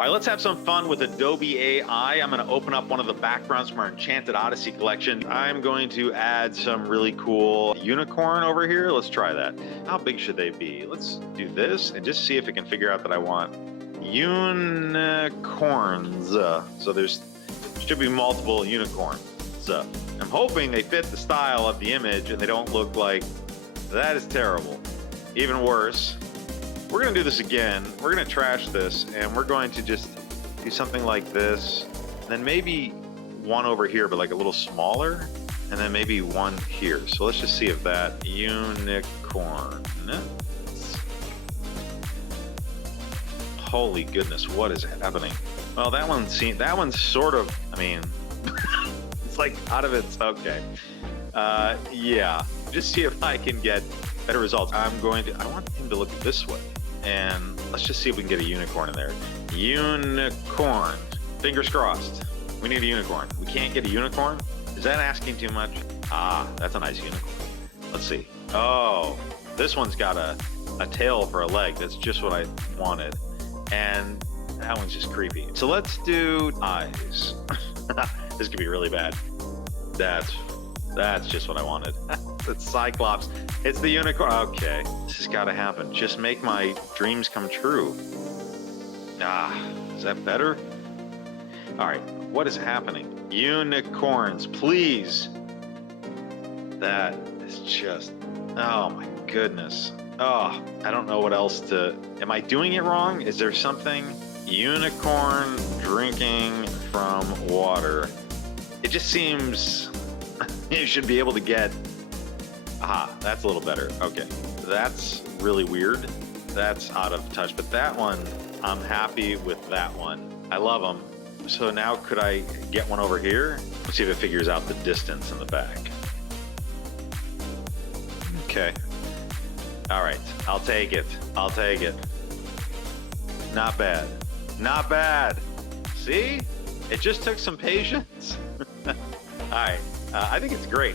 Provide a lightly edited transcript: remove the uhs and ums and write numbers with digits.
All right, let's have some fun with Adobe AI. I'm going to open up one of the backgrounds from our Enchanted Odyssey Collection. I'm going to add some really cool unicorn over here. Let's try that. How big should they be? Let's do this and just see if it can figure out that I want unicorns. So there's should be multiple unicorns. I'm hoping they fit the style of the image and they don't look like that is terrible. Even worse. We're gonna do this again. We're gonna trash this and we're going to just do something like this. And then maybe one over here, but like a little smaller. And then maybe one here. So let's just see if that unicorn. Holy goodness, what is happening? Well, that one's sort of, I mean, it's like out of its, okay. Yeah, just see if I can get better results. I want him to look this way. And let's just see if we can get a unicorn in there. Unicorn. Fingers crossed. We need a unicorn. We can't get a unicorn? Is that asking too much? Ah, that's a nice unicorn. Let's see. Oh, this one's got a tail for a leg. That's just what I wanted. And that one's just creepy. So let's do eyes. This could be really bad. That's just what I wanted. It's Cyclops. It's the unicorn. Okay, this has got to happen. Just make my dreams come true. Ah, is that better? All right, what is happening? Unicorns, please. That is just, oh my goodness. Oh, I don't know what else to, am I doing it wrong? Is there something? Unicorn drinking from water. It just seems you should be able to get, aha, that's a little better. Okay, that's really weird. That's out of touch, but that one, I'm happy with that one. I love them. So now could I get one over here? Let's see if it figures out the distance in the back. Okay. All right, I'll take it. I'll take it. Not bad. Not bad. See? It just took some patience. All right, I think it's great.